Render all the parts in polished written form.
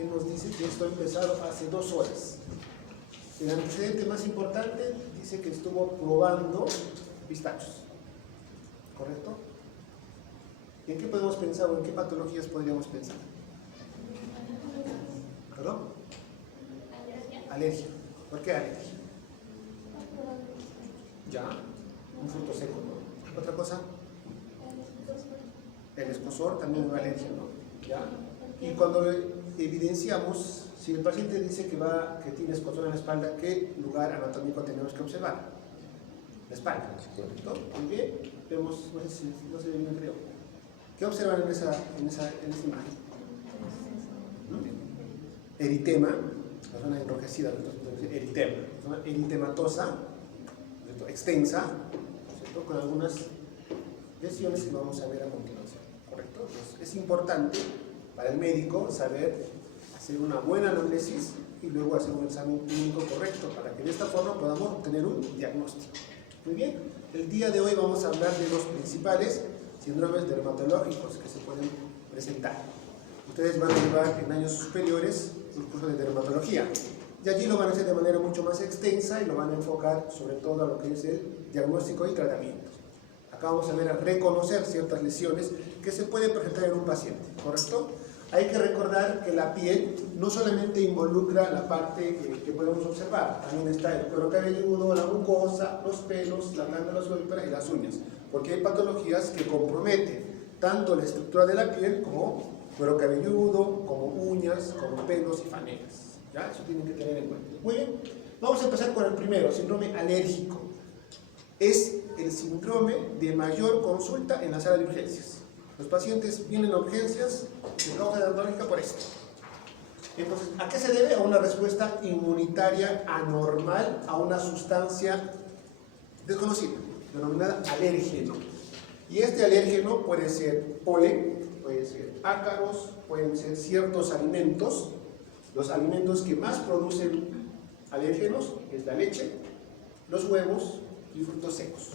Él nos dice que esto ha empezado hace 2 horas. El antecedente más importante dice que estuvo probando pistachos. ¿Correcto? ¿Y en qué podemos pensar o en qué patologías podríamos pensar? ¿Perdón? Alergia. ¿Por qué alergia? Ya, un fruto seco, ¿no? ¿Otra cosa? El escozor también es una alergia, ¿no? ¿Ya? Y cuando evidenciamos, si el paciente dice que tiene escozor en la espalda, ¿qué lugar anatómico tenemos que observar? La espalda, ¿correcto? Muy bien, vemos, no se ve bien, creo. ¿Qué observan en esa imagen? ¿Mm? Eritema, la zona enrojecida, eritema, la zona eritematosa, ¿cierto? Extensa, ¿cierto? Con algunas lesiones que vamos a ver a continuación, ¿correcto? Entonces, es importante para el médico saber hacer una buena anamnesis y luego hacer un examen clínico correcto para que de esta forma podamos tener un diagnóstico. Muy bien, el día de hoy vamos a hablar de los principales síndromes dermatológicos que se pueden presentar. Ustedes van a llevar en años superiores un curso de dermatología y allí lo van a hacer de manera mucho más extensa y lo van a enfocar sobre todo a lo que es el diagnóstico y tratamiento. Acá vamos a ver a reconocer ciertas lesiones que se pueden presentar en un paciente, ¿correcto? Hay que recordar que la piel no solamente involucra la parte que podemos observar, también está el cuero cabelludo, la mucosa, los pelos, la glándula sudorípara y las uñas, porque hay patologías que comprometen tanto la estructura de la piel como cuero cabelludo, como uñas, como pelos y fanegas. ¿Ya? Eso tienen que tener en cuenta. Muy bien, vamos a empezar con el primero, síndrome alérgico. Es el síndrome de mayor consulta en la sala de urgencias. Los pacientes vienen a urgencias de causa dermatológica por esto. Entonces, ¿a qué se debe? A una respuesta inmunitaria anormal a una sustancia desconocida, denominada alérgeno. Y este alérgeno puede ser polen, puede ser ácaros, pueden ser ciertos alimentos. Los alimentos que más producen alérgenos es la leche, los huevos y frutos secos,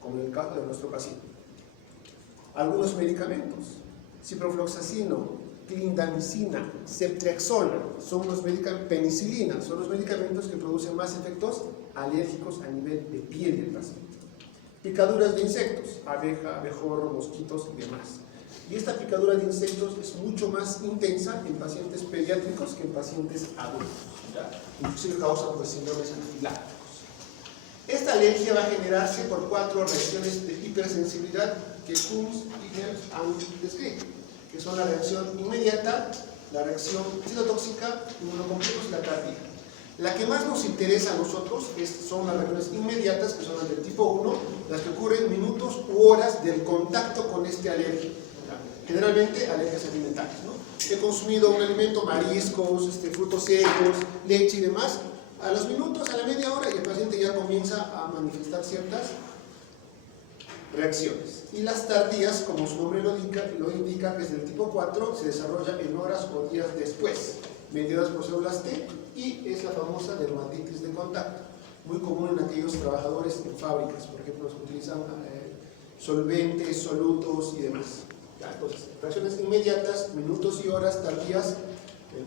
como en el caso de nuestro paciente. Algunos medicamentos, ciprofloxacino, clindamicina, ceftriaxona, son los medicamentos, penicilina, son los medicamentos que producen más efectos alérgicos a nivel de piel del paciente. Picaduras de insectos, abeja, abejorro, mosquitos y demás. Y esta picadura de insectos es mucho más intensa en pacientes pediátricos que en pacientes adultos, ¿ya? Inclusive causa pues, síndromes anafilácticos. Esta alergia va a generarse por 4 reacciones de hipersensibilidad que Kunz y Helms han descrito, que son la reacción inmediata, la reacción citotóxica, inmunocomplejos y la tardía. La que más nos interesa a nosotros son las reacciones inmediatas, que son las del tipo 1, las que ocurren minutos u horas del contacto con este alérgeno. Generalmente alergias alimentarias, ¿no? He consumido un alimento, mariscos, frutos secos, leche y demás. A los minutos, a la media hora, y el paciente ya comienza a manifestar ciertas reacciones. Y las tardías, como su nombre lo indica, que es del tipo 4, se desarrolla en horas o días después, mediadas por células T, y es la famosa dermatitis de contacto, muy común en aquellos trabajadores en fábricas, por ejemplo, los que utilizan solventes, solutos y demás. ¿Ya? Entonces, reacciones inmediatas, minutos y horas, tardías,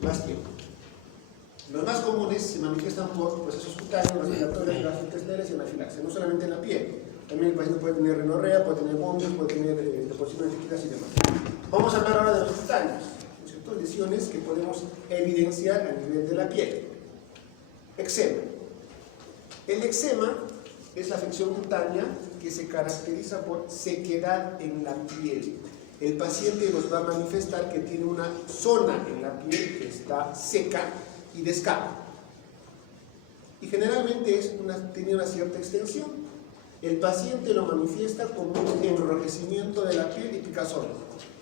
más tiempo. Los más comunes se manifiestan por procesos cutáneos, respiratorios, gastrointestinales y anafilaxia, no solamente en la piel. También el paciente puede tener rinorrea, puede tener vómitos, puede tener deposiciones líquidas y demás. Vamos a hablar ahora de los cutáneos, ¿no es cierto? Lesiones que podemos evidenciar a nivel de la piel. Eczema. El eczema es la afección cutánea que se caracteriza por sequedad en la piel. El paciente nos va a manifestar que tiene una zona en la piel que está seca y de escape. Y generalmente tiene una cierta extensión. El paciente lo manifiesta como un enrojecimiento de la piel y picazón.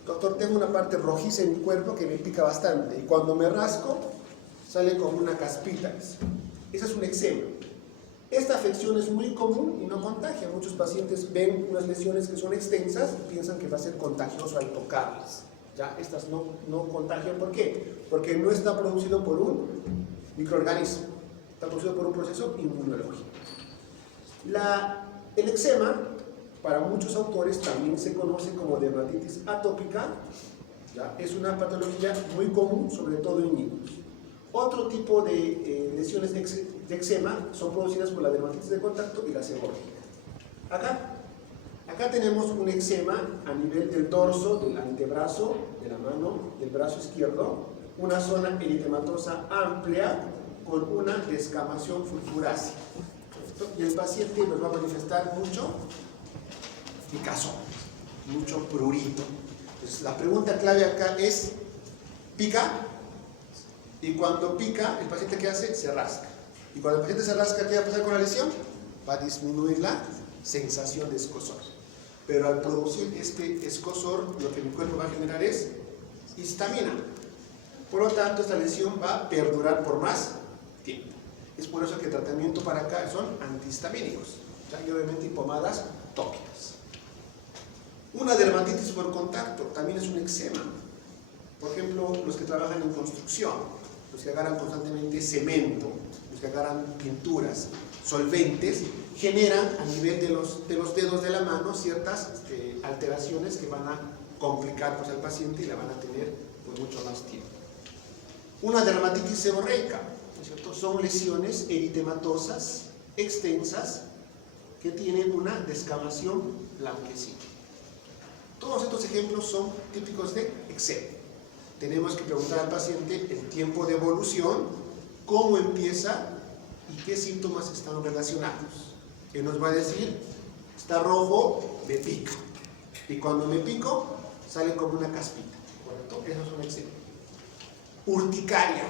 Doctor, tengo una parte rojiza en mi cuerpo que me pica bastante y cuando me rasco sale como una caspita. Ese es un eczema. Esta afección es muy común y no contagia. Muchos pacientes ven unas lesiones que son extensas y piensan que va a ser contagioso al tocarlas. ¿Ya? Estas no contagian. ¿Por qué? Porque no está producido por un microorganismo, está producido por un proceso inmunológico. El eczema, para muchos autores, también se conoce como dermatitis atópica ¿ya? Es una patología muy común, sobre todo en niños. Otro tipo de lesiones de eczema son producidas por la dermatitis de contacto y la seborreica. Acá tenemos un eczema a nivel del dorso, del antebrazo, de la mano, del brazo izquierdo, una zona eritematosa amplia con una descamación fulgurácea. Y el paciente nos va a manifestar mucho picazón, mucho prurito. Entonces, la pregunta clave acá es, ¿pica? Y cuando pica, el paciente ¿qué hace? Se rasca. Y cuando el paciente se rasca, ¿qué va a pasar con la lesión? Va a disminuir la sensación de escozor. Pero al producir este escozor, lo que mi cuerpo va a generar es histamina. Por lo tanto, esta lesión va a perdurar por más tiempo. Es por eso que el tratamiento para acá son antihistamínicos, ¿ya? Y obviamente pomadas tópicas. Una dermatitis por contacto también es un eczema. Por ejemplo, los que trabajan en construcción, los que agarran constantemente cemento, los que agarran pinturas, solventes, generan a nivel de los dedos de la mano ciertas alteraciones que van a complicar pues, al paciente y la van a tener por mucho más tiempo. Una dermatitis seborreica, ¿no es cierto? Son lesiones eritematosas extensas que tienen una descamación blanquecina. Todos estos ejemplos son típicos de eczema. Tenemos que preguntar al paciente el tiempo de evolución, cómo empieza y qué síntomas están relacionados. Él nos va a decir, está rojo, me pica. Y cuando me pico, sale como una caspita. ¿Correcto? Eso es un eczema. Urticaria.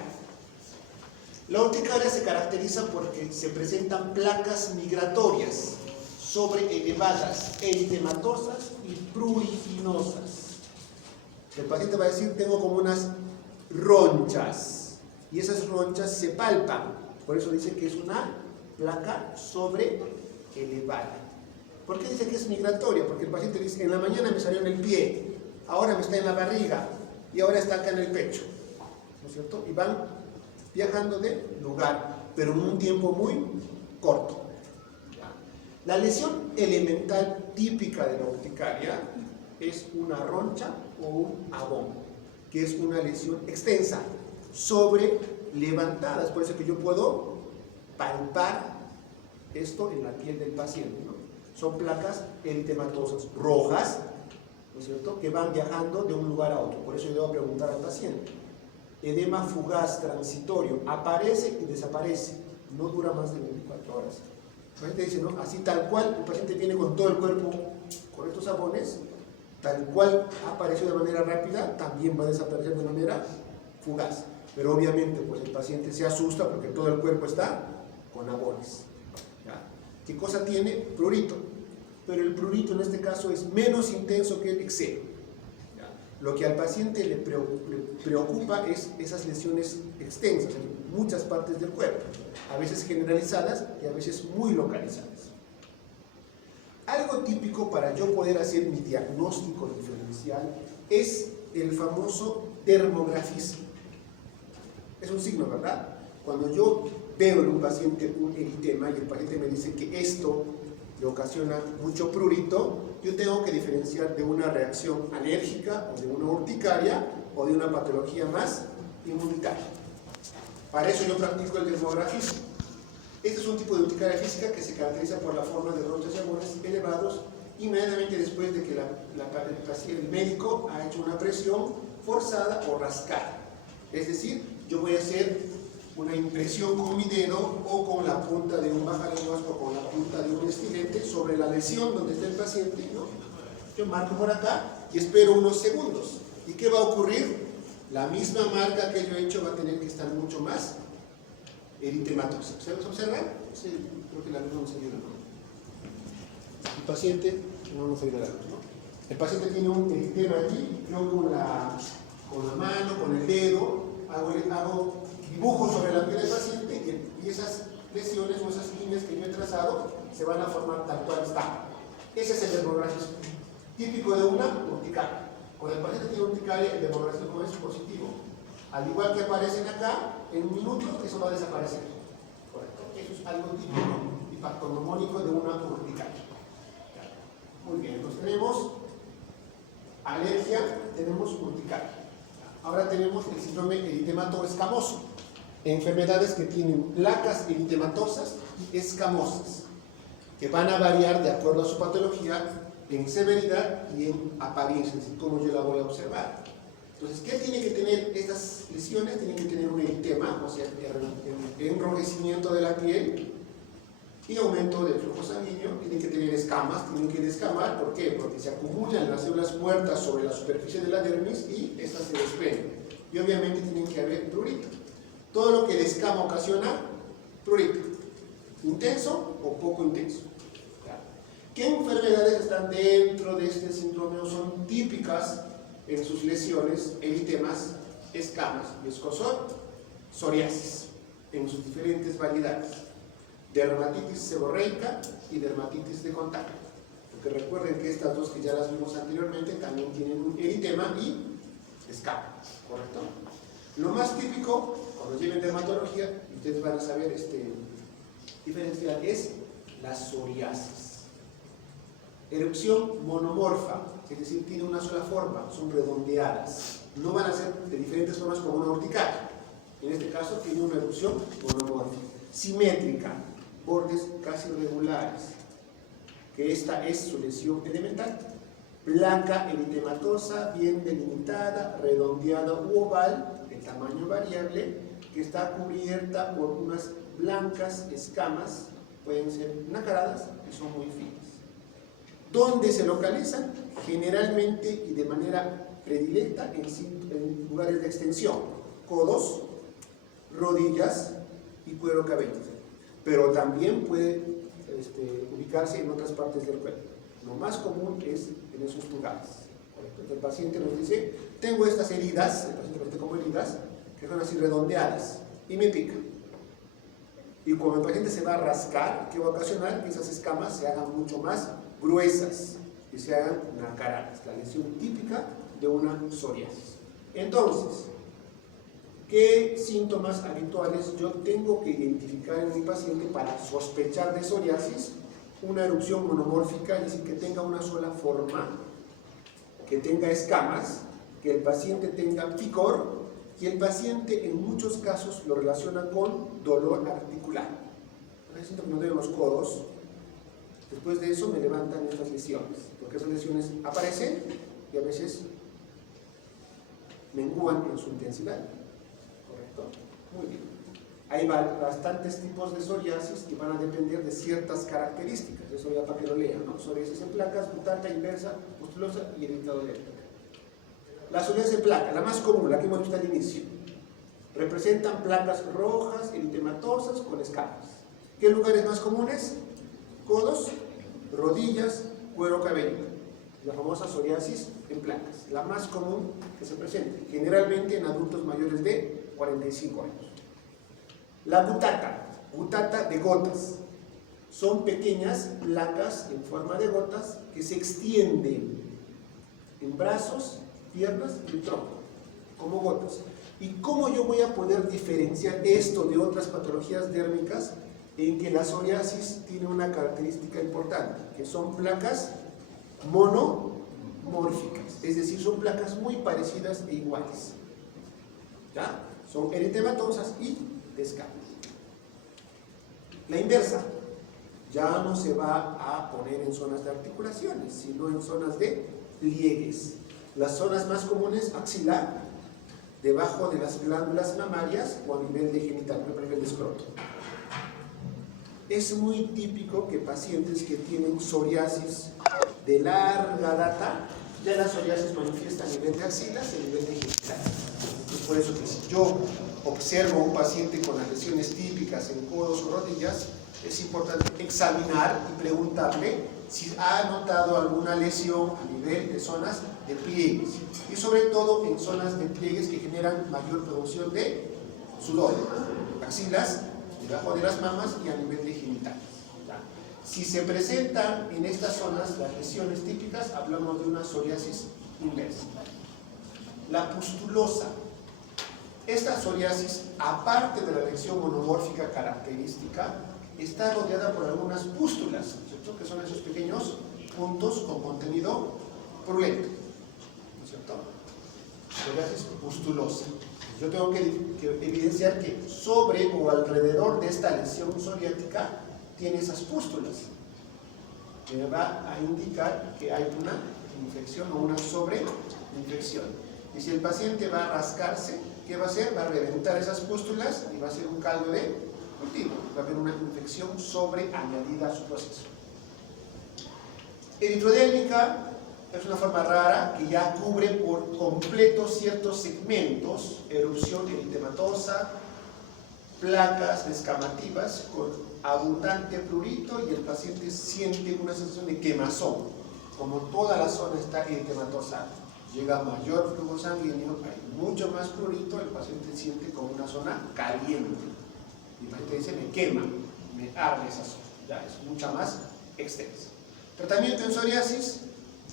La urticaria se caracteriza porque se presentan placas migratorias sobreelevadas, eritematosas y pruriginosas. El paciente va a decir, tengo como unas ronchas, y esas ronchas se palpan, por eso dice que es una placa sobreelevada. ¿Por qué dice que es migratoria? Porque el paciente dice, en la mañana me salió en el pie, ahora me está en la barriga, y ahora está acá en el pecho, ¿no es cierto? Y van viajando de lugar, pero en un tiempo muy corto. La lesión elemental típica de la urticaria es una roncha o un abón, que es una lesión extensa, sobre levantada. Es por eso que yo puedo palpar esto en la piel del paciente, ¿no? Son placas eritematosas rojas, ¿no es cierto?, que van viajando de un lugar a otro. Por eso yo debo preguntar al paciente. Edema fugaz, transitorio, aparece y desaparece, no dura más de 24 horas. El paciente dice, ¿no? Así tal cual, el paciente viene con todo el cuerpo con estos abones, tal cual apareció de manera rápida, también va a desaparecer de manera fugaz. Pero obviamente, pues el paciente se asusta porque todo el cuerpo está con abones. ¿Ya? ¿Qué cosa tiene? Prurito. Pero el prurito en este caso es menos intenso que el eczema. Lo que al paciente le preocupa es esas lesiones extensas en muchas partes del cuerpo, a veces generalizadas y a veces muy localizadas. Algo típico para yo poder hacer mi diagnóstico diferencial es el famoso dermografismo. Es un signo, ¿verdad? Cuando yo veo en un paciente un eritema y el paciente me dice que esto le ocasiona mucho prurito, yo tengo que diferenciar de una reacción alérgica o de una urticaria o de una patología más inmunitaria. Para eso yo practico el dermografismo. Este es un tipo de urticaria física que se caracteriza por la forma de ronchas y abones elevados inmediatamente después de que el médico ha hecho una presión forzada o rascada. Es decir, yo voy a hacer una impresión con mi dedo o con la punta de un bajalenguas o con la punta de un estilete sobre la lesión donde está el paciente, ¿no? Yo marco por acá y espero unos segundos. ¿Y qué va a ocurrir? La misma marca que yo he hecho va a tener que estar mucho más eritematosa. ¿Ustedes observan? Sí, creo que la luz no nos ayuda, ¿no? El paciente no nos ayuda la luz, ¿no? El paciente tiene un eritema allí, yo con la mano, con el dedo, hago dibujos sobre la piel del paciente y esas lesiones o esas líneas que yo he trazado se van a formar tal cual está. Ese es el dermografismo típico de una urticaria. Cuando el paciente tiene urticaria, el dermografismo es positivo. Al igual que aparecen acá, en minutos eso va a desaparecer. ¿Correcto? Eso es algo típico y patognomónico de una urticaria. Muy bien, entonces tenemos alergia, tenemos urticaria. Ahora tenemos el síndrome eritematoso-escamoso. Enfermedades que tienen placas eritematosas y escamosas, que van a variar de acuerdo a su patología en severidad y en apariencia, es decir, cómo yo la voy a observar. Entonces, ¿qué tienen que tener estas lesiones? Tienen que tener un eritema, o sea, enrojecimiento de la piel y aumento del flujo sanguíneo. Tienen que tener escamas, tienen que descamar. ¿Por qué? Porque se acumulan las células muertas sobre la superficie de la dermis y estas se desprenden. Y obviamente tienen que haber prurito. Todo lo que descama ocasiona prurito. ¿Intenso o poco intenso? ¿Qué enfermedades están dentro de este síndrome o son típicas en sus lesiones? Eritemas, escamas y escozor, psoriasis en sus diferentes variedades, dermatitis seborreica y dermatitis de contacto, porque recuerden que estas dos que ya las vimos anteriormente también tienen un eritema y escama, ¿correcto? Lo más típico cuando lleven dermatología, y ustedes van a saber diferenciar, es la psoriasis. Erupción monomorfa, es decir, tiene una sola forma, son redondeadas. No van a ser de diferentes formas como una urticaria. En este caso tiene una erupción monomorfa. Simétrica, bordes casi regulares, que esta es su lesión elemental. Placa eritematosa, bien delimitada, redondeada u oval, de tamaño variable, que está cubierta por unas blancas escamas, pueden ser nacaradas y son muy finas. ¿Dónde se localizan? Generalmente y de manera predilecta en lugares de extensión, codos, rodillas y cuero cabelludo, pero también puede ubicarse en otras partes del cuerpo. Lo más común es en esos lugares. Entonces, el paciente nos dice, tengo estas heridas, el paciente presenta como heridas, que son así redondeadas, y me pica. Y cuando el paciente se va a rascar, ¿qué va a ocasionar? Que esas escamas se hagan mucho más gruesas y se hagan nacaradas, la lesión típica de una psoriasis. Entonces, ¿qué síntomas habituales yo tengo que identificar en mi paciente para sospechar de psoriasis? Una erupción monomórfica, es decir, que tenga una sola forma, que tenga escamas, que el paciente tenga picor, y el paciente en muchos casos lo relaciona con dolor articular. Por ejemplo, siento que me duelen los codos. Después de eso me levantan estas lesiones, porque esas lesiones aparecen y a veces mengúan en su intensidad. ¿Correcto? Muy bien. Hay bastantes tipos de psoriasis que van a depender de ciertas características. Eso ya para que lo lean, ¿no? Psoriasis en placas, cutánea, inversa, pustulosa y eritrodérmica. La psoriasis en placa, la más común, la que hemos visto al inicio, representan placas rojas, eritematosas con escamas. ¿Qué lugares más comunes? Codos, rodillas, cuero cabelludo. La famosa psoriasis en placas, la más común que se presenta, generalmente en adultos mayores de 45 años. La gutata de gotas, son pequeñas placas en forma de gotas que se extienden en brazos, piernas y tronco, como gotas. ¿Y cómo yo voy a poder diferenciar esto de otras patologías dérmicas? En que la psoriasis tiene una característica importante, que son placas monomórficas, es decir, son placas muy parecidas e iguales. ¿Ya? Son eritematosas y de escamas. La inversa ya no se va a poner en zonas de articulaciones, sino en zonas de pliegues. Las zonas más comunes, axilar, debajo de las glándulas mamarias o a nivel de genital, a nivel de escroto. Es muy típico que pacientes que tienen psoriasis de larga data, ya la psoriasis manifiesta a nivel de axilas y a nivel de genital. Es por eso que si yo observo a un paciente con las lesiones típicas en codos o rodillas, es importante examinar y preguntarle si ha notado alguna lesión a nivel de zonas de pliegues y sobre todo en zonas de pliegues que generan mayor producción de sudor, axilas, debajo de las mamas y a nivel de genitales. Si se presentan en estas zonas las lesiones típicas, hablamos de una psoriasis inversa. La pustulosa. Esta psoriasis, aparte de la lesión monomórfica característica, está rodeada por algunas pústulas, ¿cierto? Que son esos pequeños puntos con contenido purulento. ¿cierto? Psoriasis pustulosa. Yo tengo que evidenciar que sobre o alrededor de esta lesión psoriática tiene esas pústulas. Me va a indicar que hay una infección o una sobreinfección. Y si el paciente va a rascarse, ¿qué va a hacer? Va a reventar esas pústulas y va a ser un caldo de cultivo. Va a haber una infección sobreañadida a su proceso. Eritrodérmica es una forma rara que ya cubre por completo ciertos segmentos, erupción eritematosa, placas descamativas con abundante prurito y el paciente siente una sensación de quemazón. Como toda la zona está eritematosa, llega mayor flujo sanguíneo, hay mucho más prurito, el paciente siente como una zona caliente. Y el paciente dice, me quema, me arde esa zona, ya es mucha más extensa. Tratamiento en psoriasis,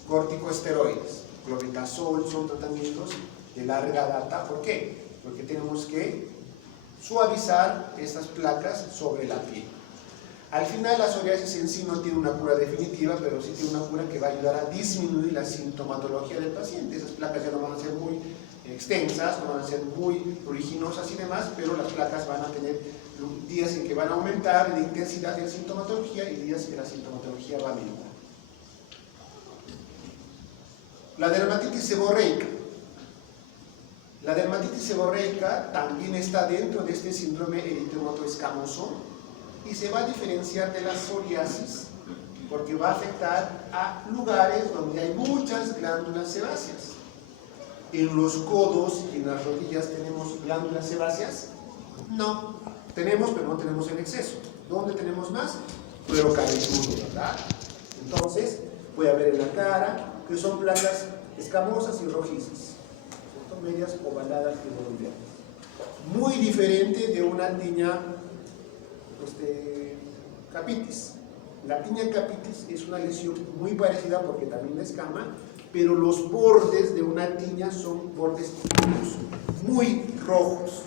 corticosteroides, clobetasol, son tratamientos de larga data. ¿Por qué? Porque tenemos que suavizar estas placas sobre la piel. Al final la psoriasis en sí no tiene una cura definitiva, pero sí tiene una cura que va a ayudar a disminuir la sintomatología del paciente. Esas placas ya no van a ser muy extensas, no van a ser muy pruriginosas y demás, pero las placas van a tener días en que van a aumentar la intensidad de la sintomatología y días en que la sintomatología va a menguar. La dermatitis seborreica. La dermatitis seborreica también está dentro de este síndrome eritematoescamoso y se va a diferenciar de la psoriasis porque va a afectar a lugares donde hay muchas glándulas sebáceas. En los codos y en las rodillas tenemos glándulas sebáceas. No, tenemos, pero no tenemos en exceso. ¿Dónde tenemos más? Cuero cabelludo, ¿verdad? Entonces, puede haber en la cara, que son placas escamosas y rojizas, ¿cierto? Medias ovaladas y redondeadas. Muy diferente de una tiña capitis. La tiña capitis es una lesión muy parecida porque también escama, pero los bordes de una tiña son bordes muy rojos.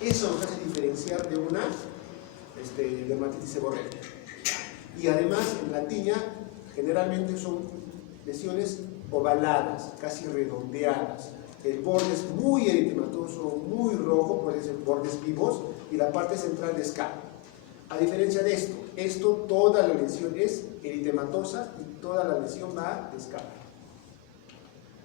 Eso nos hace diferenciar de una dermatitis seborreica. Y además en la tiña generalmente son lesiones ovaladas, casi redondeadas. El borde es muy eritematoso, muy rojo, pueden ser bordes vivos, y la parte central descama. A diferencia de esto toda la lesión es eritematosa y toda la lesión va a descamar.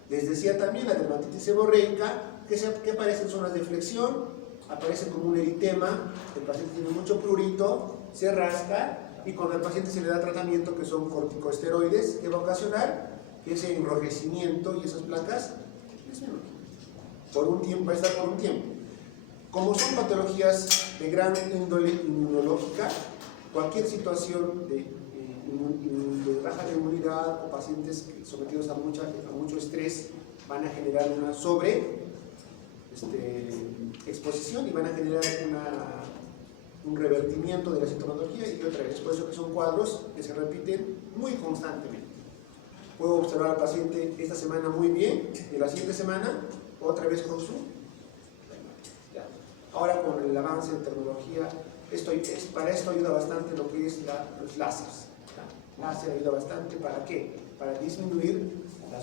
Les decía también la dermatitis seborreica, que aparece en zonas de flexión, aparece como un eritema, el paciente tiene mucho prurito, se rasca, y cuando al paciente se le da tratamiento, que son corticosteroides, ¿qué va a ocasionar? Que ese enrojecimiento y esas placas disminuyen. Por un tiempo, va a estar por un tiempo. Como son patologías de gran índole inmunológica, cualquier situación de baja de inmunidad o pacientes sometidos a mucho estrés van a generar una exposición y van a generar un revertimiento de la sintomatología y otra vez. Por eso que son cuadros que se repiten muy constantemente. Puedo observar al paciente esta semana muy bien y la siguiente semana otra vez con su. Ahora con el avance de tecnología, para esto ayuda bastante lo que es los láseres. Láser ayuda bastante, ¿para qué? Para disminuir la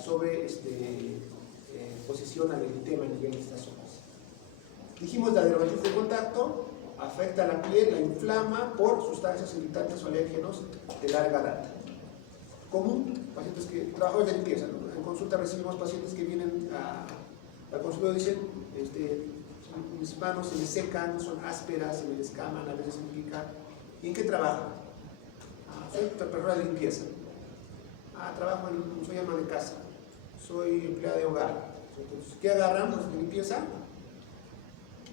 exposición al eritema a nivel de estas zonas. Dijimos la dermatitis de contacto afecta a la piel, la inflama por sustancias irritantes o alérgenos de larga data. Común, pacientes que trabajadores de limpieza, ¿no? En consulta recibimos pacientes que vienen al consultorio y dicen, mis manos se me secan, son ásperas, se me descaman, a veces me pican. ¿Y en qué trabajan? Soy persona de limpieza. Trabajo soy ama de casa. Soy empleada de hogar. Entonces, ¿qué agarramos de limpieza?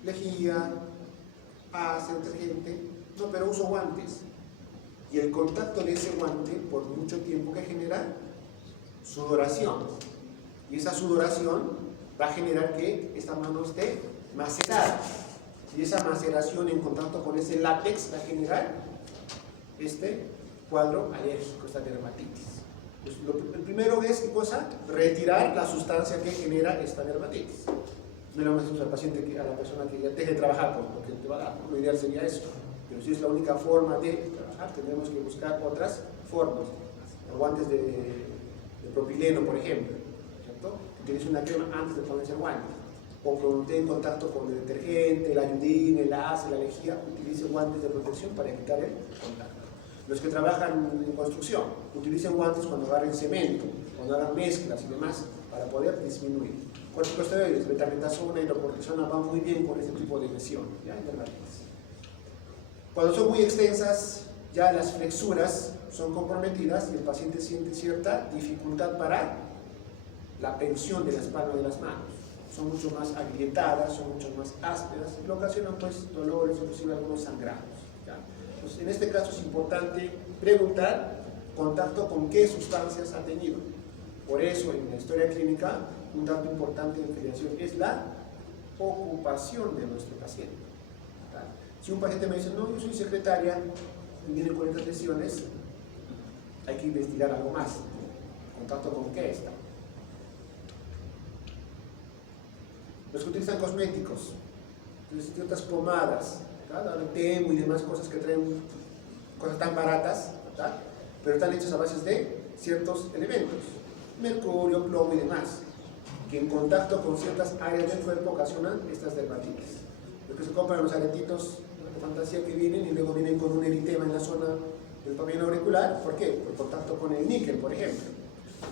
Lejía, pasta, detergente. No, pero uso guantes. Y el contacto de ese guante por mucho tiempo, ¿qué genera? Sudoración. Y esa sudoración va a generar que esta mano esté macerada. Y esa maceración en contacto con ese látex va a generar este cuadro alérgico, esta dermatitis. Pues el primero es, ¿qué cosa? Retirar la sustancia que genera esta dermatitis. No le vamos a decir al paciente, a la persona que ya deje de trabajar, porque te va a dar, lo ideal sería eso. Pero si es la única forma de trabajar, tendremos que buscar otras formas. Guantes de propileno, por ejemplo, ¿cierto? utilice una crema antes de ponerse el guante. O cuando esté en contacto con el detergente, el ayudín, el ácido, la lejía, utilice guantes de protección para evitar el contacto. Los que trabajan en construcción, utilicen guantes cuando agarren cemento, cuando hagan mezclas y demás, para poder disminuir. Corticosteroides, betamethasona y hidrocortisona van muy bien con este tipo de lesión, ¿ya? Cuando son muy extensas, ya las flexuras son comprometidas y el paciente siente cierta dificultad para la tensión de las palmas de las manos. Son mucho más agrietadas, son mucho más ásperas, y lo ocasionan pues dolores, inclusive algunos sangrados, ¿ya? Entonces, en este caso es importante preguntar contacto con qué sustancias ha tenido. Por eso, en la historia clínica, un dato importante en filiación es la ocupación de nuestro paciente, ¿tá? Si un paciente me dice, no, yo soy secretaria y viene con estas lesiones, hay que investigar algo más. ¿Contacto con qué está? Los que utilizan cosméticos, ciertas pomadas, temo y demás cosas que traen cosas tan baratas, ¿verdad? Pero están hechas a base de ciertos elementos, mercurio, plomo y demás, que en contacto con ciertas áreas del cuerpo ocasionan estas dermatitis. Los que se compran los aretitos de fantasía que vienen y luego vienen con un eritema en la zona del pabellón auricular, ¿por qué? Por contacto con el níquel, por ejemplo.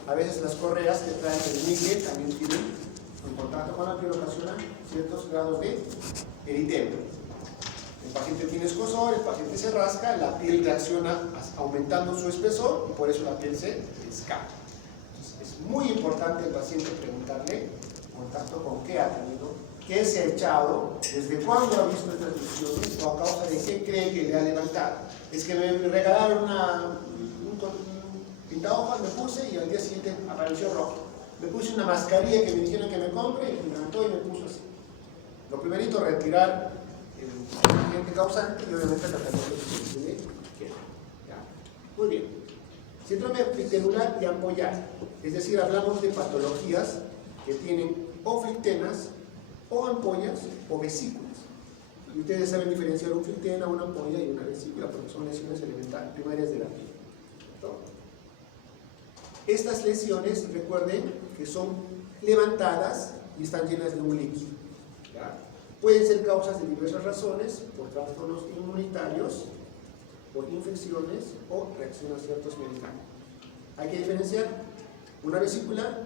A veces las correas que traen el níquel también tienen en contacto con la piel, ocasionan ciertos grados de eritema. El paciente tiene escozor, el paciente se rasca, la piel reacciona aumentando su espesor y por eso la piel se escapa. Entonces, es muy importante al paciente preguntarle contacto con qué ha tenido, qué se ha echado, desde cuándo ha visto estas lesiones o a causa de qué cree que le ha levantado. Es que me regalaron un pintahojas, me puse y al día siguiente apareció rojo. Me puse una mascarilla que me dijeron que me compre y me encantó y me puso así. Lo primerito, retirar el agente causante y obviamente tratar de muy bien. Síndrome flictenular y ampollar, es decir, hablamos de patologías que tienen o flictenas o ampollas o vesículas. Y ustedes saben diferenciar un flictena, una ampolla y una vesícula porque son lesiones elementales, primarias de la piel. Estas lesiones, recuerden que son levantadas y están llenas de un líquido, ¿ya? Pueden ser causas de diversas razones, por trastornos inmunitarios, por infecciones o reacción a ciertos medicamentos. Hay que diferenciar una vesícula,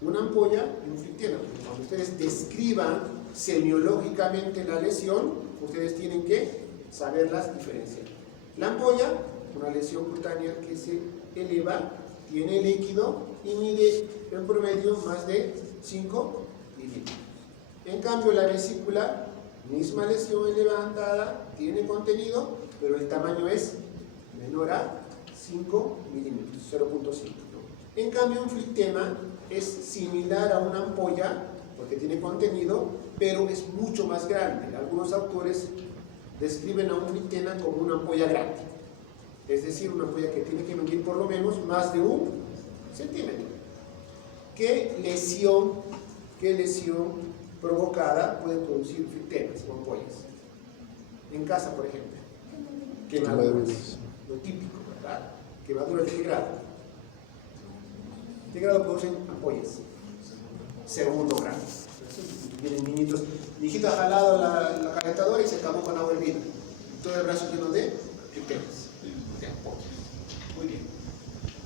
una ampolla y un flictena. Cuando ustedes describan semiológicamente la lesión, ustedes tienen que saberlas diferenciar. La ampolla, una lesión cutánea que se eleva, tiene líquido y mide en promedio más de 5 milímetros. En cambio, la vesícula, misma lesión levantada, tiene contenido, pero el tamaño es menor a 5 milímetros, 0.5. ¿no? En cambio, un flictema es similar a una ampolla, porque tiene contenido, pero es mucho más grande. Algunos autores describen a un flictema como una ampolla grande. Es decir, una ampolla que tiene que medir por lo menos más de 1 centímetro. ¿Qué lesión provocada puede producir flictemas o ampollas? En casa, por ejemplo. Quemaduras. Lo típico, ¿verdad? Quemaduras de qué grado. ¿Qué grado producen ampollas? Segundo grado. Vienen niñitos. Mi hijito ha jalado la calentadora y se acabó con agua hervida. Todo el brazo lleno de flictemas. Muy bien.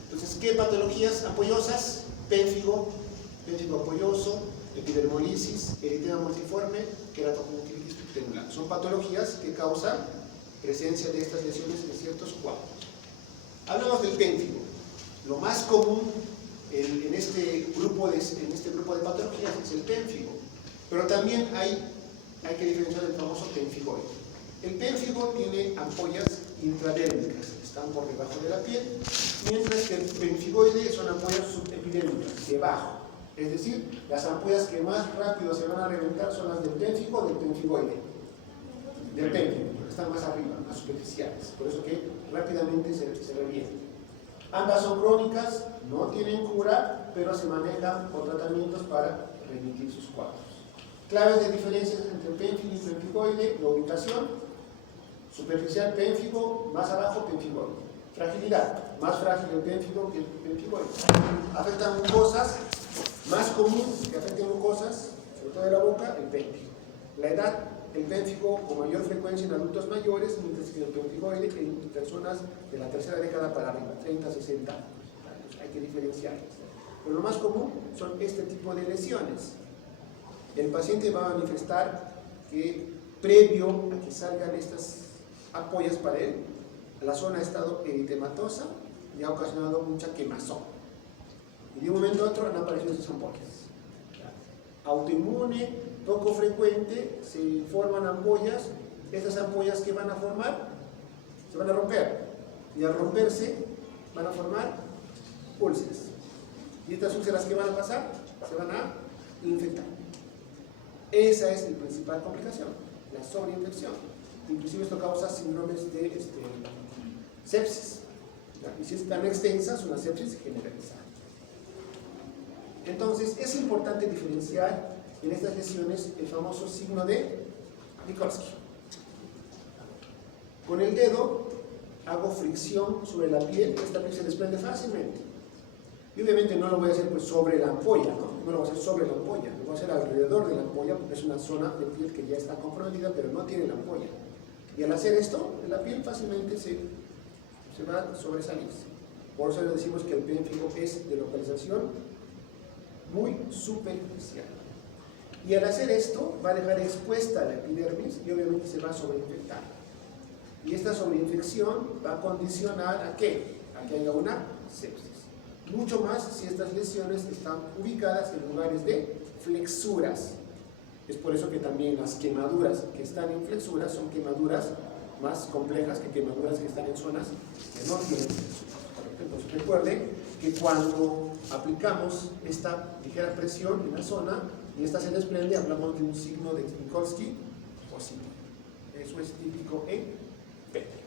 Entonces, ¿qué patologías ampollosas? Pénfigo ampolloso, epidermolisis, eritema multiforme, queratoconjuntivitis flictenular. Son patologías que causan presencia de estas lesiones en ciertos cuadros. Hablamos del pénfigo. Lo más común en este grupo de patologías es el pénfigo, pero también hay que diferenciar el famoso pénfigoide. El pénfigo tiene ampollas intradérmicas, están por debajo de la piel, mientras que el pénfigoide son ampollas subepidérmicas, debajo. Es decir, las ampollas que más rápido se van a reventar son las del pénfigo o del pénfigoide. Del pénfigo, están más arriba, más superficiales, por eso que rápidamente se revientan. Ambas son crónicas, no tienen cura, pero se manejan con tratamientos para remitir sus cuadros. Claves de diferencias entre pénfigo y pénfigoide: la ubicación. Superficial pénfigo, más abajo pénfigoide. Fragilidad, más frágil el pénfigo que el pénfigoide. Afectan mucosas Más común que afecten mucosas, sobre todo de la boca, el pénfigo. La edad, el pénfigo con mayor frecuencia en adultos mayores, mientras que el pemfigoide en personas de la tercera década para arriba, 30, 60 años. Hay que diferenciarlas. Pero lo más común son este tipo de lesiones. El paciente va a manifestar que previo a que salgan estas ampollas para él, la zona ha estado eritematosa y ha ocasionado mucha quemazón. Y de un momento a otro han aparecido esas ampollas. Autoinmune, poco frecuente, se forman ampollas. Estas ampollas que van a formar, se van a romper. Y al romperse, van a formar úlceras. Y estas úlceras que van a pasar, se van a infectar. Esa es la principal complicación, la sobreinfección. Inclusive esto causa síndromes de sepsis. Y si es tan extensa, es una sepsis generalizada. Entonces, es importante diferenciar en estas lesiones el famoso signo de Nikolsky. Con el dedo hago fricción sobre la piel, esta piel se desprende fácilmente. Y obviamente no lo voy a hacer pues sobre la ampolla, no lo voy a hacer sobre la ampolla, lo voy a hacer alrededor de la ampolla porque es una zona de piel que ya está comprometida, pero no tiene la ampolla. Y al hacer esto, la piel fácilmente se va a sobresalirse. Por eso le decimos que el pénfigo es de localización muy superficial. Y al hacer esto, va a dejar expuesta la epidermis y obviamente se va a sobreinfectar. Y esta sobreinfección va a condicionar ¿a qué? A que haya una sepsis. Mucho más si estas lesiones están ubicadas en lugares de flexuras. Es por eso que también las quemaduras que están en flexuras son quemaduras más complejas que quemaduras que están en zonas que no tienen flexuras. Entonces recuerden que cuando aplicamos esta ligera presión en la zona y esta se desprende, hablamos de un signo de Nikolsky positivo. Eso es típico en pénfigo.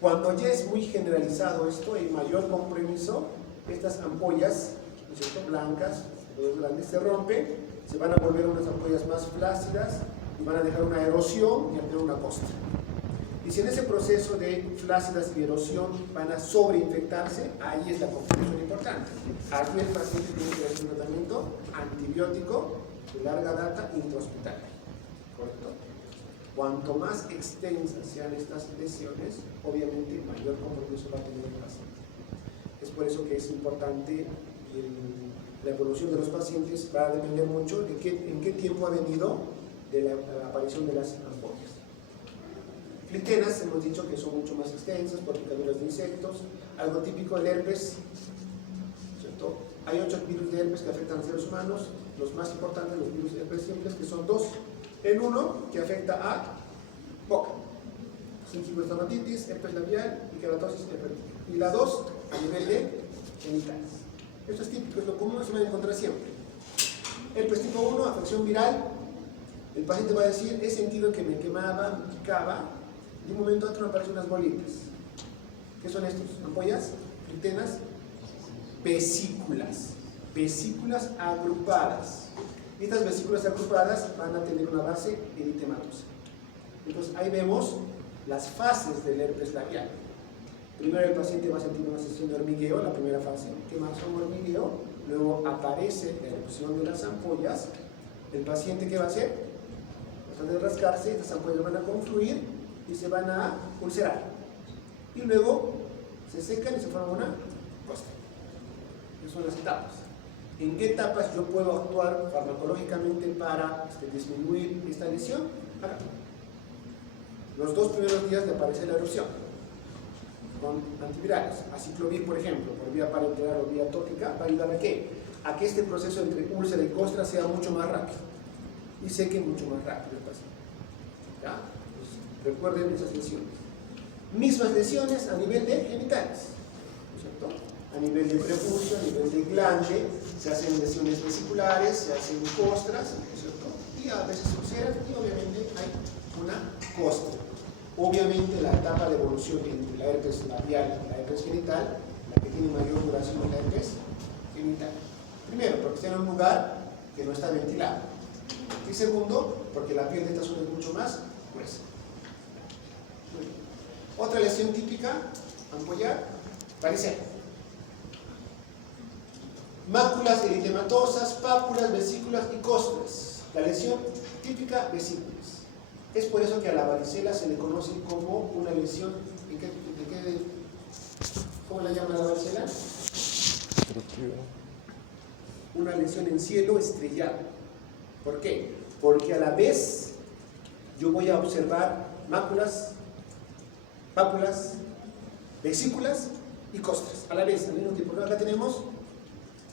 Cuando ya es muy generalizado esto, hay mayor compromiso, estas ampollas, ¿no es cierto?, blancas, los grandes se rompen, se van a volver unas ampollas más flácidas y van a dejar una erosión y a tener una costra. Y si en ese proceso de flácidas y erosión van a sobreinfectarse, ahí es la complicación importante. Aquí el paciente tiene que hacer un tratamiento antibiótico de larga data intrahospitalario. ¿Correcto? Cuanto más extensas sean estas lesiones, obviamente mayor compromiso va a tener el paciente. Es por eso que es importante la evolución de los pacientes, va a depender mucho de en qué tiempo ha venido de la aparición de las ampollas. Clitenas, hemos dicho que son mucho más extensas por picaduras de insectos, algo típico del herpes, ¿cierto? Hay 8 virus de herpes que afectan a seres humanos, los más importantes, los virus de herpes simples, que son 2. El uno, que afecta a boca, gingivoestomatitis, herpes labial y queratosis herpética. Y la 2, a nivel de genitales. Esto es típico, es lo común, se va a encontrar siempre. Herpes tipo 1, afección viral. El paciente va a decir, he sentido que me quemaba, me picaba, de un momento a otro me aparecen unas bolitas. ¿Qué son estos? Ampollas, clitenas, vesículas. Vesículas agrupadas. Estas vesículas agrupadas van a tener una base eritematosa. Entonces ahí vemos las fases del herpes labial. Primero el paciente va a sentir una sensación de hormigueo, la primera fase, quemazón, hormigueo, luego aparece la erupción de las ampollas. El paciente, ¿qué va a hacer? Va a rascarse, estas ampollas van a confluir y se van a ulcerar. Y luego se secan y se forma una costra. Esas son las etapas. ¿En qué etapas yo puedo actuar farmacológicamente para disminuir esta lesión? Acá. Los 2 primeros días de aparecer la erupción con antivirales, aciclovir por ejemplo, por vía parenteral o vía tópica, va a ayudar a qué? A que este proceso entre úlcera y costra sea mucho más rápido y seque mucho más rápido el paciente. ¿Ya? Pues recuerden esas lesiones. Mismas lesiones a nivel de genitales, ¿no es cierto? A nivel de prepucio, a nivel de glande, se hacen lesiones vesiculares, se hacen costras, ¿no es cierto? Y a veces se ulceran y obviamente hay una costra. Obviamente la etapa de evolución entre la herpes labial y la herpes genital, la que tiene mayor duración es la herpes genital. Primero, porque está en un lugar que no está ventilado. Y segundo, porque la piel de esta zona es mucho más gruesa. Otra lesión típica, ampollar, varicela. Máculas eritematosas, pápulas, vesículas y costras. La lesión típica, vesículas. Es por eso que a la varicela se le conoce como una lesión. ¿Cómo la llaman a la varicela? Una lesión en cielo estrellado. ¿Por qué? Porque a la vez yo voy a observar máculas, pápulas, vesículas y costras. A la vez, al mismo tiempo. Acá tenemos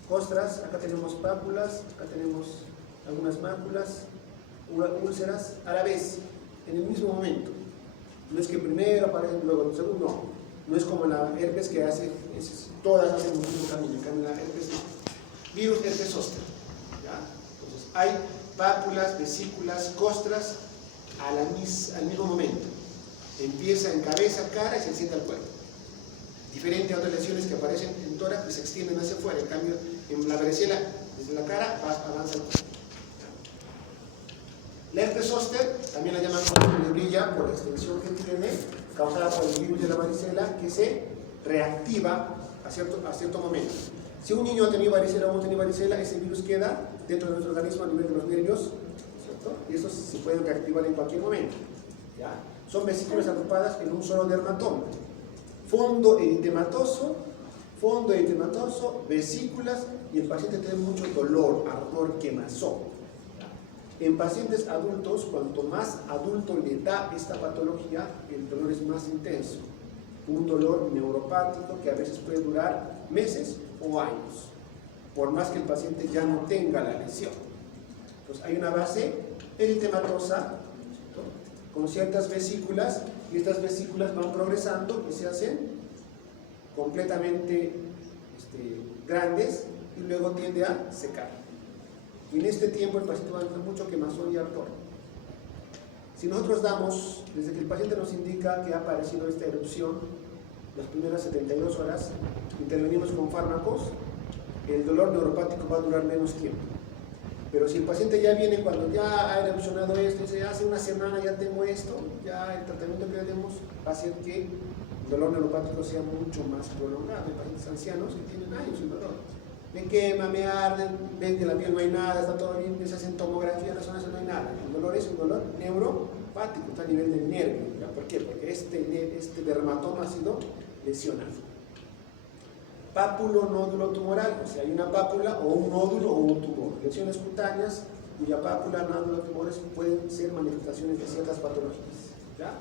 costras, acá tenemos pápulas, acá tenemos algunas máculas, úlceras, a la vez, en el mismo momento. No es que primero aparecen, luego el segundo, no. No es como la herpes que hace, todas hacen el mismo camino. En cambio, la herpes, virus herpes zóster. ¿Ya? Entonces, hay pápulas, vesículas, costras al mismo momento. Empieza en cabeza, cara y se extiende al cuerpo. Diferente a otras lesiones que aparecen en tórax que se extienden hacia afuera. En cambio, en la varicela, desde la cara, avanza al cuerpo. La herpes zóster, también la llaman como lebrilla por la extensión que tiene, causada por el virus de la varicela, que se reactiva a cierto momento. Si un niño ha tenido varicela o no ha tenido varicela, ese virus queda dentro de nuestro organismo a nivel de los nervios, ¿cierto? Y estos se pueden reactivar en cualquier momento. ¿Ya? Son vesículas agrupadas en un solo dermatoma. Fondo eritematoso, vesículas, y el paciente tiene mucho dolor, ardor, quemazón. En pacientes adultos, cuanto más adulto le da esta patología, el dolor es más intenso. Un dolor neuropático que a veces puede durar meses o años, por más que el paciente ya no tenga la lesión. Entonces hay una base eritematosa, ¿cierto?, con ciertas vesículas, y estas vesículas van progresando y se hacen completamente grandes y luego tiende a secar. Y en este tiempo el paciente va a tener mucho quemazón y ardor. Si nosotros damos, desde que el paciente nos indica que ha aparecido esta erupción, las primeras 72 horas, intervenimos con fármacos, el dolor neuropático va a durar menos tiempo. Pero si el paciente ya viene cuando ya ha erupcionado esto, dice, hace una semana ya tengo esto, ya el tratamiento que le demos va a hacer que el dolor neuropático sea mucho más prolongado. Hay pacientes ancianos que tienen años sin dolor. Me quema, me arde, ven que la piel no hay nada, está todo bien, se hacen tomografía, la zona no hay nada. El dolor es un dolor neuropático, está a nivel del nervio. ¿Ya? ¿Por qué? Porque este dermatoma ha sido lesionado. Pápulo nódulo tumoral, o sea, hay una pápula o un nódulo o un tumor. Lesiones cutáneas cuya pápula, nódulo, tumores pueden ser manifestaciones de ciertas patologías. ¿Ya?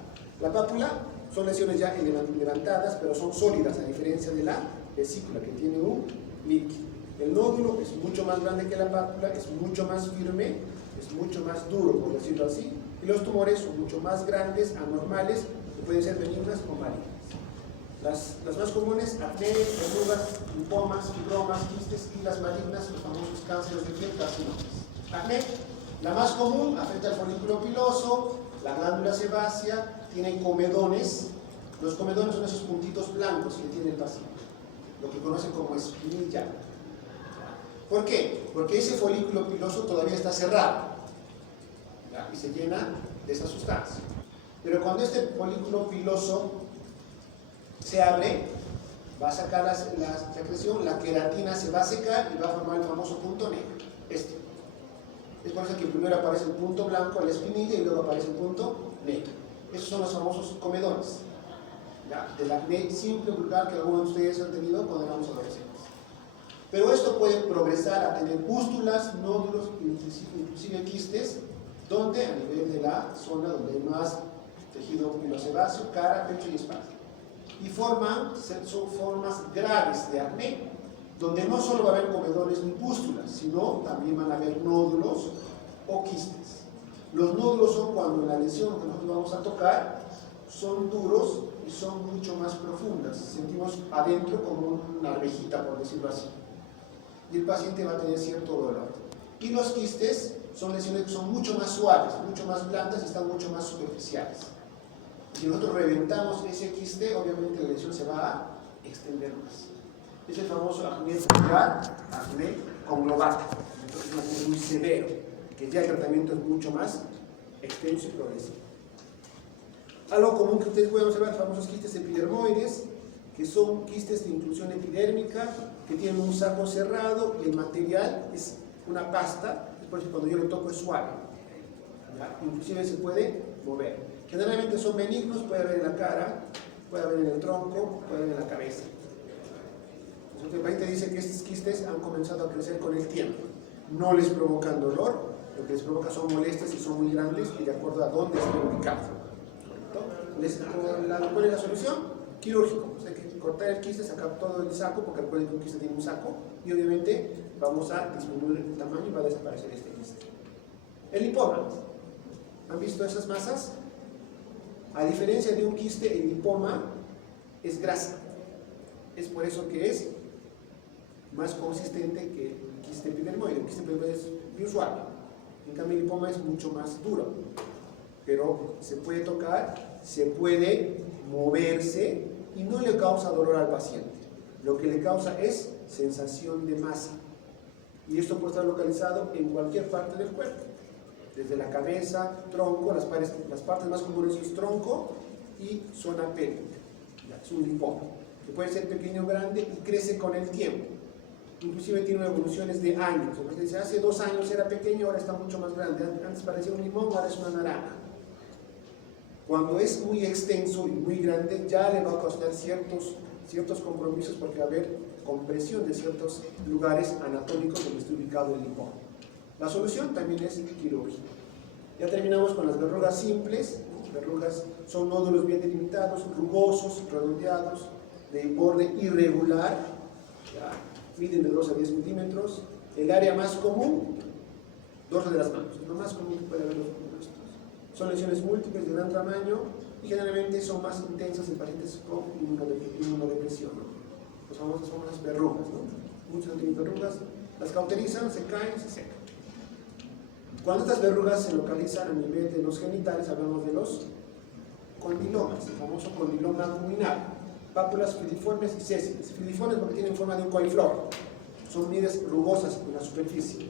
La pápula son lesiones ya levantadas, pero son sólidas, a diferencia de la vesícula, que tiene un líquido. El nódulo es mucho más grande que la pápula, es mucho más firme, es mucho más duro, por decirlo así, y los tumores son mucho más grandes, anormales, que pueden ser benignas o malignas. Las más comunes, acné, verrugas, linfomas, fibromas, quistes, y las malignas, los famosos cánceres de piel, carcinomas. Acné, la más común, afecta al folículo piloso, la glándula sebácea, tiene comedones. Los comedones son esos puntitos blancos que tiene el paciente, lo que conocen como espinilla. ¿Por qué? Porque ese folículo piloso todavía está cerrado, ¿ya? Y se llena de esa sustancia. Pero cuando este folículo piloso se abre, va a sacar la secreción, la queratina se va a secar y va a formar el famoso punto negro. Es por eso que primero aparece el punto blanco, la espinilla, y luego aparece el punto negro. Esos son los famosos comedones, ¿ya? Del acné simple, vulgar, que algunos de ustedes han tenido cuando éramos adolescentes. Pero esto puede progresar a tener pústulas, nódulos, inclusive quistes, donde a nivel de la zona donde hay más tejido pilosebáceo, cara, pecho y espalda. Y son formas graves de acné, donde no solo va a haber comedones ni pústulas, sino también van a haber nódulos o quistes. Los nódulos son cuando la lesión que nosotros vamos a tocar son duros y son mucho más profundas. Sentimos adentro como una arvejita, por decirlo así. Y el paciente va a tener cierto dolor. Y los quistes son lesiones que son mucho más suaves, mucho más blandas y están mucho más superficiales. Si nosotros reventamos ese quiste, obviamente la lesión se va a extender más. Es el famoso acné vulgar, acné conglobata. Entonces es un acné muy severo, que ya el tratamiento es mucho más extenso y progresivo. Algo común que ustedes pueden observar, famosos quistes epidermoides, que son quistes de inclusión epidérmica, que tienen un saco cerrado y el material es una pasta, por eso cuando yo lo toco es suave, ¿ya? Inclusive se puede mover. Generalmente son benignos, puede haber en la cara, puede haber en el tronco, puede haber en la cabeza. Entonces, el paciente dice que estos quistes han comenzado a crecer con el tiempo. No les provocan dolor, lo que les provoca son molestias y son muy grandes y de acuerdo a dónde estén ubicados. ¿Cuál es la solución? Quirúrgico. O sea, hay que cortar el quiste, sacar todo el saco, porque recuerden que un quiste tiene un saco, y obviamente vamos a disminuir el tamaño y va a desaparecer este quiste. El lipoma. ¿Han visto esas masas? A diferencia de un quiste, el lipoma es grasa. Es por eso que es más consistente que el quiste epidermoide. El quiste epidermoide es muy suave. En cambio, el lipoma es mucho más duro. Pero se puede tocar, se puede moverse y no le causa dolor al paciente. Lo que le causa es sensación de masa. Y esto puede estar localizado en cualquier parte del cuerpo. Desde la cabeza, tronco, las partes más comunes es tronco y zona pélvica. Es un lipoma, que puede ser pequeño o grande y crece con el tiempo. Inclusive tiene evoluciones de años. Entonces, hace 2 años era pequeño, ahora está mucho más grande. Antes parecía un limón, ahora es una naranja. Cuando es muy extenso y muy grande, ya le va a causar ciertos compromisos porque va a haber compresión de ciertos lugares anatómicos donde está ubicado el lipoma. La solución también es quirúrgica. Ya terminamos con las verrugas simples. Las verrugas son nódulos bien delimitados, rugosos, redondeados, de borde irregular, ¿ya? Miden de 2 a 10 centímetros. El área más común, dorso de las manos, es lo más común que puede haber los estos. Son lesiones múltiples de gran tamaño y generalmente son más intensas en pacientes con inmunodepresión, ¿no? Las famosas verrugas, ¿no? Muchas tienen verrugas, las cauterizan, se caen, se secan. Cuando estas verrugas se localizan a nivel de los genitales, hablamos de los condilomas, el famoso condiloma acuminal, pápulas filiformes y sésiles. Filiformes porque tienen forma de un coliflor, son mides rugosas en la superficie,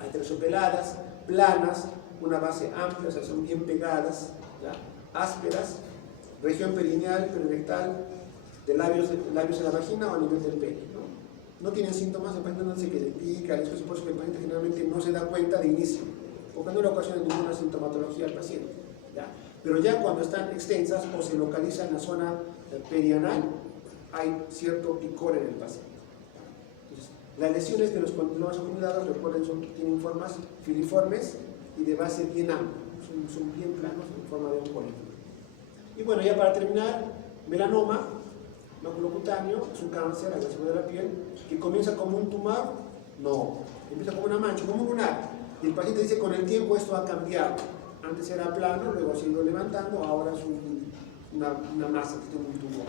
aterciopeladas, planas, una base amplia, o sea, son bien pegadas, ¿ya? Ásperas, región perineal, perirectal, de labios en la vagina o a nivel del pene, ¿no? No tienen síntomas, el paciente no dice que le pica, es por eso que el paciente generalmente no se da cuenta de inicio, porque no le ocasiona ninguna sintomatología al paciente, ¿ya? Pero ya cuando están extensas o se localizan en la zona perianal, hay cierto picor en el paciente. Entonces, las lesiones de los condilomas acumulados, recuerden, tienen formas filiformes y de base bien amplia, son bien planos en forma de un polígono. Y bueno, ya para terminar, melanoma maculocutáneo es un cáncer agresivo de la piel que comienza como un tumor, no, empieza como una mancha, como un lunar. Y el paciente dice, con el tiempo esto ha cambiado. Antes era plano, luego se ha ido levantando, ahora es una masa que tiene un tumor.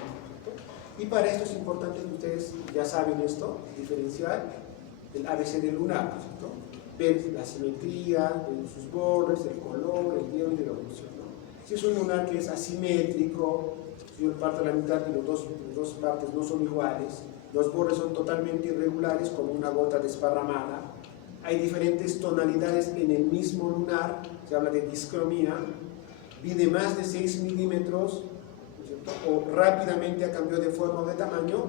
Y para esto es importante que ustedes ya saben esto, diferenciar el ABC del lunar, ¿cierto? Ver la simetría de sus bordes, el color, el diámetro y la evolución, ¿no? Si es un lunar que es asimétrico, si yo parto a la mitad y las dos partes no son iguales, los bordes son totalmente irregulares como una gota desparramada, hay diferentes tonalidades en el mismo lunar, se habla de discromía, mide más de 6 milímetros, ¿no es cierto? O rápidamente ha cambiado de forma o de tamaño,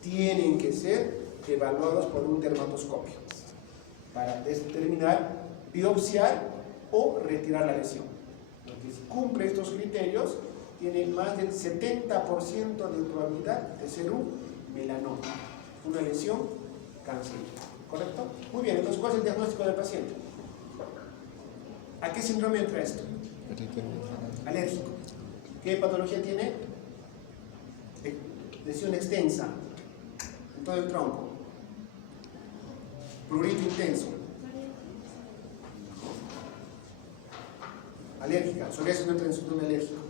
tienen que ser evaluados por un dermatoscopio para determinar, biopsiar o retirar la lesión. Lo que cumple estos criterios tiene más del 70% de probabilidad de ser un melanoma, una lesión cancerígena. ¿Correcto? Muy bien, entonces, ¿cuál es el diagnóstico del paciente? ¿A qué síndrome entra esto? Alérgico. ¿Qué patología tiene? Lesión extensa en todo el tronco. Prurito intenso. Alérgica. Psoriasis no entra en síndrome alérgico.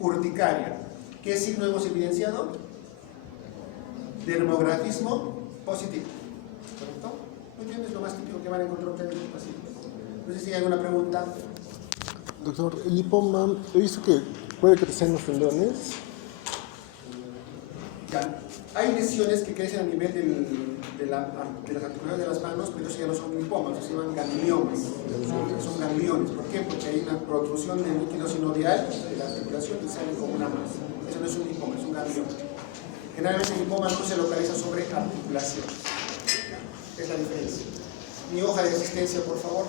Urticaria. ¿Qué signo hemos evidenciado? Dermografismo positivo. ¿Correcto? Muy bien, es lo más típico que van a encontrar ustedes en los pacientes. No sé si hay alguna pregunta. Doctor, el lipoma, he visto que puede crecer en los tendones. Ya. Hay lesiones que crecen a nivel de las articulaciones de las manos, pero eso ya no son lipomas, se llaman gangliomas. Son gangliones. ¿Por qué? Porque hay una protrusión del líquido sinovial de la articulación y sale como una masa. Eso no es un lipoma, es un ganglión. Generalmente el lipoma no se localiza sobre articulaciones. Es la diferencia. Mi hoja de asistencia, por favor.